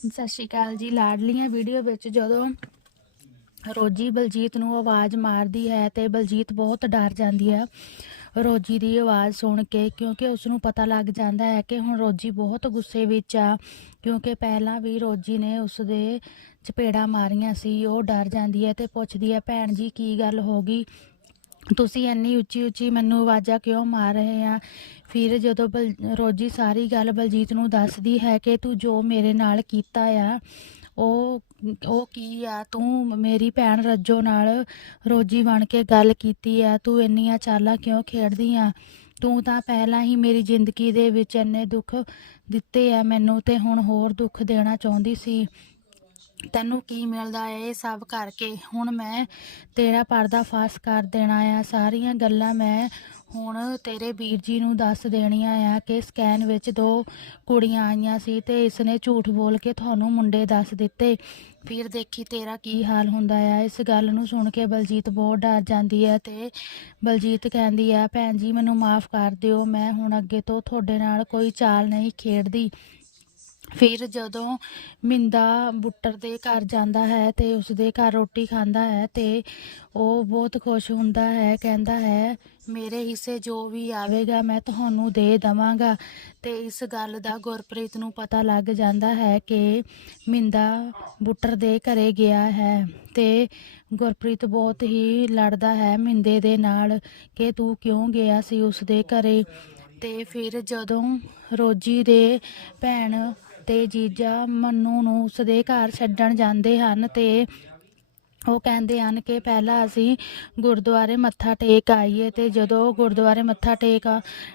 ਸਤਿ ਸ਼੍ਰੀ ਅਕਾਲ ਜੀ। ਲਾਡਲੀਆਂ ਵੀਡੀਓ ਵਿੱਚ ਜਦੋਂ ਰੋਜੀ ਬਲਜੀਤ ਨੂੰ ਆਵਾਜ਼ ਮਾਰਦੀ ਹੈ ਤੇ ਬਲਜੀਤ ਬਹੁਤ ਡਰ ਜਾਂਦੀ ਹੈ ਰੋਜੀ ਦੀ ਆਵਾਜ਼ ਸੁਣ ਕੇ, ਕਿਉਂਕਿ ਉਸ ਨੂੰ ਪਤਾ ਲੱਗ ਜਾਂਦਾ ਹੈ ਕਿ ਹੁਣ ਰੋਜੀ ਬਹੁਤ ਗੁੱਸੇ ਵਿੱਚ ਆ, ਕਿਉਂਕਿ ਪਹਿਲਾਂ ਵੀ ਰੋਜੀ ਨੇ ਉਸ ਦੇ ਚਪੇੜਾ ਮਾਰੀਆਂ ਸੀ, ਉਹ ਡਰ ਜਾਂਦੀ ਹੈ ਤੇ ਪੁੱਛਦੀ ਹੈ, ਭੈਣ ਜੀ, ਕੀ ਗੱਲ ਹੋ ਗਈ? ਤੁਸੀਂ ਇੰਨੀ ਉੱਚੀ ਉੱਚੀ ਮੈਨੂੰ ਆਵਾਜ਼ਾਂ ਕਿਉਂ ਮਾਰ ਰਹੇ ਆ? ਫਿਰ ਜਦੋਂ ਬਲ, ਰੋਜੀ ਸਾਰੀ ਗੱਲ ਬਲਜੀਤ ਨੂੰ ਦੱਸਦੀ ਹੈ ਕਿ ਤੂੰ ਜੋ ਮੇਰੇ ਨਾਲ ਕੀਤਾ ਆ, ਉਹ ਉਹ ਕੀ ਆ? ਤੂੰ ਮੇਰੀ ਭੈਣ ਰੱਜੋ ਨਾਲ ਰੋਜੀ ਬਣ ਕੇ ਗੱਲ ਕੀਤੀ ਆ। ਤੂੰ ਇੰਨੀਆਂ ਚਾਲਾਂ ਕਿਉਂ ਖੇਡਦੀ ਆ? ਤੂੰ ਤਾਂ ਪਹਿਲਾਂ ਹੀ ਮੇਰੀ ਜ਼ਿੰਦਗੀ ਦੇ ਵਿੱਚ ਇੰਨੇ ਦੁੱਖ ਦਿੱਤੇ ਆ। ਮੈਨੂੰ ਤੇ ਹੁਣ ਹੋਰ ਦੁੱਖ ਦੇਣਾ ਚਾਹੁੰਦੀ ਸੀ। ਤੈਨੂੰ ਕੀ ਮਿਲਦਾ ਹੈ ਇਹ ਸਭ ਕਰਕੇ? ਹੁਣ ਮੈਂ ਤੇਰਾ ਪਰਦਾ ਫਾਸ ਕਰ ਦੇਣਾ ਆ। ਸਾਰੀਆਂ ਗੱਲਾਂ ਮੈਂ ਹੁਣ ਤੇਰੇ ਵੀਰ ਜੀ ਨੂੰ ਦੱਸ ਦੇਣੀਆਂ ਆ ਕਿ ਸਕੈਨ ਵਿੱਚ ਦੋ ਕੁੜੀਆਂ ਆਈਆਂ ਸੀ ਤੇ ਇਸ ਨੇ ਝੂਠ ਬੋਲ ਕੇ ਤੁਹਾਨੂੰ ਮੁੰਡੇ ਦੱਸ ਦਿੱਤੇ। ਫਿਰ ਦੇਖੀ ਤੇਰਾ ਕੀ ਹਾਲ ਹੁੰਦਾ ਆ। ਇਸ ਗੱਲ ਨੂੰ ਸੁਣ ਕੇ ਬਲਜੀਤ ਬਹੁਤ ਡਰ ਜਾਂਦੀ ਹੈ ਤੇ ਬਲਜੀਤ ਕਹਿੰਦੀ ਆ, ਭੈਣ ਜੀ, ਮੈਨੂੰ ਮਾਫ ਕਰ ਦਿਓ। ਮੈਂ ਹੁਣ ਅੱਗੇ ਤੋਂ ਤੁਹਾਡੇ ਨਾਲ ਕੋਈ ਚਾਲ ਨਹੀਂ ਖੇਡਦੀ। ਫਿਰ ਜਦੋਂ ਮਿੰਦਾ ਬੁੱਟਰ ਦੇ ਘਰ ਜਾਂਦਾ ਹੈ ਤੇ ਉਸ ਦੇ ਘਰ ਰੋਟੀ ਖਾਂਦਾ ਹੈ ਤੇ ਉਹ ਬਹੁਤ ਖੁਸ਼ ਹੁੰਦਾ ਹੈ, ਕਹਿੰਦਾ ਹੈ, ਮੇਰੇ ਹਿੱਸੇ ਜੋ ਵੀ ਆਵੇਗਾ ਮੈਂ ਤੁਹਾਨੂੰ ਦੇ ਦਵਾਂਗਾ। ਤੇ ਇਸ ਗੱਲ ਦਾ ਗੁਰਪ੍ਰੀਤ ਨੂੰ ਪਤਾ ਲੱਗ ਜਾਂਦਾ ਹੈ ਕਿ ਮਿੰਦਾ ਬੁੱਟਰ ਦੇ ਘਰੇ ਗਿਆ ਹੈ ਤੇ ਗੁਰਪ੍ਰੀਤ ਬਹੁਤ ਹੀ ਲੜਦਾ ਹੈ ਮਿੰਦੇ ਦੇ ਨਾਲ ਕਿ ਤੂੰ ਕਿਉਂ ਗਿਆ ਸੀ ਉਸ ਦੇ ਘਰੇ? ਤੇ ਫਿਰ ਜਦੋਂ ਰੋਜੀ ਦੇ ਭੈਣ ਅਤੇ ਜੀਜਾ ਮੰਨੂ ਨੂੰ ਉਸਦੇ ਘਰ ਛੱਡਣ ਜਾਂਦੇ ਹਨ ਤੇ ਉਹ ਕਹਿੰਦੇ ਹਨ ਕਿ ਪਹਿਲਾਂ ਅਸੀਂ ਗੁਰਦੁਆਰੇ ਮੱਥਾ ਟੇਕ ਆਈਏ ਤੇ ਜਦੋਂ ਉਹ ਗੁਰਦੁਆਰੇ ਮੱਥਾ ਟੇਕ,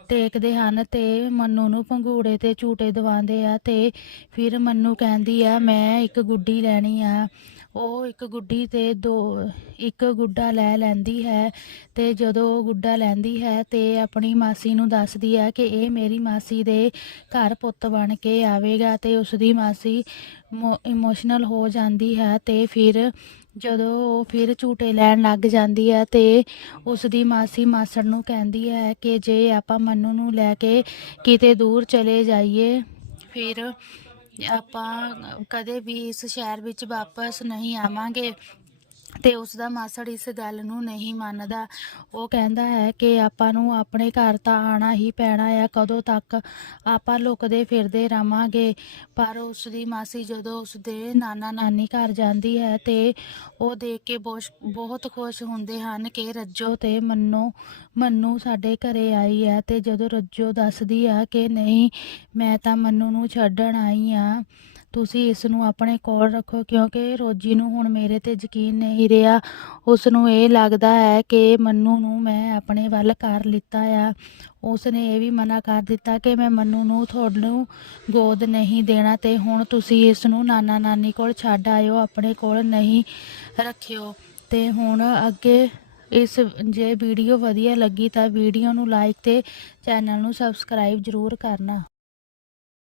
ਟੇਕਦੇ ਹਨ ਤੇ ਮੰਨੂ ਨੂੰ ਭੰਗੂੜੇ ਤੇ ਝੂਟੇ ਦਵਾਉਂਦੇ ਆ ਤੇ ਫਿਰ ਮੰਨੂ ਕਹਿੰਦੀ ਆ, ਮੈਂ ਇੱਕ ਗੁੱਡੀ ਲੈਣੀ ਆ। ਉਹ ਇੱਕ ਗੁੱਡੀ ਤੇ ਦੋ, ਇੱਕ ਗੁੱਡਾ ਲੈ ਲੈਂਦੀ ਹੈ ਤੇ ਜਦੋਂ ਉਹ ਗੁੱਡਾ ਲੈਂਦੀ ਹੈ ਤੇ ਆਪਣੀ ਮਾਸੀ ਨੂੰ ਦੱਸਦੀ ਹੈ ਕਿ ਇਹ ਮੇਰੀ ਮਾਸੀ ਦੇ ਘਰ ਪੁੱਤ ਬਣ ਕੇ ਆਵੇਗਾ ਤੇ ਉਸ ਦੀ ਮਾਸੀ ਇਮੋਸ਼ਨਲ ਹੋ ਜਾਂਦੀ ਹੈ ਤੇ ਫਿਰ ਜਦੋਂ ਉਹ ਫਿਰ ਝੂਟੇ ਲੈਣ ਲੱਗ ਜਾਂਦੀ ਹੈ ਤੇ ਉਸ ਦੀ ਮਾਸੀ ਮਾਸੜ ਨੂੰ ਕਹਿੰਦੀ ਹੈ ਕਿ ਜੇ ਆਪਾਂ ਮੰਨੂ ਨੂੰ ਲੈ ਕੇ ਕਿਤੇ ਦੂਰ ਚਲੇ ਜਾਈਏ, ਫਿਰ ਆਪਾਂ ਕਦੇ ਵੀ ਇਸ ਸ਼ਹਿਰ ਵਿੱਚ ਵਾਪਸ ਨਹੀਂ ਆਵਾਂਗੇ ਤੇ ਉਸ ਦਾ ਮਾਸੜ ਇਸ ਗੱਲ ਨੂੰ ਨਹੀਂ ਮੰਨਦਾ। ਉਹ ਕਹਿੰਦਾ ਹੈ ਕਿ ਆਪਾਂ ਨੂੰ ਆਪਣੇ ਘਰ ਤਾਂ ਆਣਾ ਹੀ ਪੈਣਾ ਹੈ ਕਦੋਂ ਤੱਕ ਆਪਾਂ ਲੁਕਦੇ ਫਿਰਦੇ ਰਵਾਂਗੇ ਪਰ ਉਸ ਦੀ ਮਾਸੀ ਜਦੋਂ ਉਸ ਦੇ ਨਾਨਾ ਨਾਨੀ ਘਰ ਜਾਂਦੀ ਹੈ ਤੇ ਉਹ ਦੇਖ ਕੇ ਬਹੁਤ ਬਹੁਤ ਖੁਸ਼ ਹੁੰਦੇ ਹਨ ਕਿ ਰੱਜੋ ਤੇ ਮੰਨੋ, ਮੰਨੂ ਸਾਡੇ ਘਰੇ ਆਈ ਹੈ ਤੇ ਜਦੋਂ ਰੱਜੋ ਦੱਸਦੀ ਆ ਕਿ ਨਹੀਂ, ਮੈਂ ਤਾਂ ਮੰਨੂ ਨੂੰ ਛੱਡਣ ਆਈ ਆ ਤੁਸੀਂ ਇਸ ਨੂੰ ਆਪਣੇ ਕੋਲ ਰੱਖੋ, ਕਿਉਂਕਿ ਰੋਜੀ ਨੂੰ ਹੁਣ ਮੇਰੇ ਤੇ ਯਕੀਨ ਨਹੀਂ ਰਿਹਾ। ਉਸ ਨੂੰ ਇਹ ਲੱਗਦਾ ਹੈ ਕਿ ਮੰਨੂ ਨੂੰ ਮੈਂ ਆਪਣੇ ਵੱਲ ਕਰ ਲਿੱਤਾ ਆ। ਉਸ ਨੇ ਇਹ ਵੀ ਮਨਾ ਕਰ ਦਿੱਤਾ ਕਿ ਮੈਂ ਮੰਨੂ ਨੂੰ ਤੁਹਾਨੂੰ ਗੋਦ ਨਹੀਂ ਦੇਣਾ ਤੇ ਹੁਣ ਤੁਸੀਂ ਇਸ ਨੂੰ ਨਾਨਾ ਨਾਨੀ ਕੋਲ ਛੱਡ ਆਇਓ, ਆਪਣੇ ਕੋਲ ਨਹੀਂ ਰੱਖਿਓ। ਤੇ ਹੁਣ ਅੱਗੇ ਇਸ ਜੇ ਵੀਡੀਓ ਵਧੀਆ ਲੱਗੀ ਤਾਂ ਵੀਡੀਓ ਨੂੰ ਲਾਈਕ ਤੇ ਚੈਨਲ ਨੂੰ ਸਬਸਕ੍ਰਾਈਬ ਜ਼ਰੂਰ ਕਰਨਾ।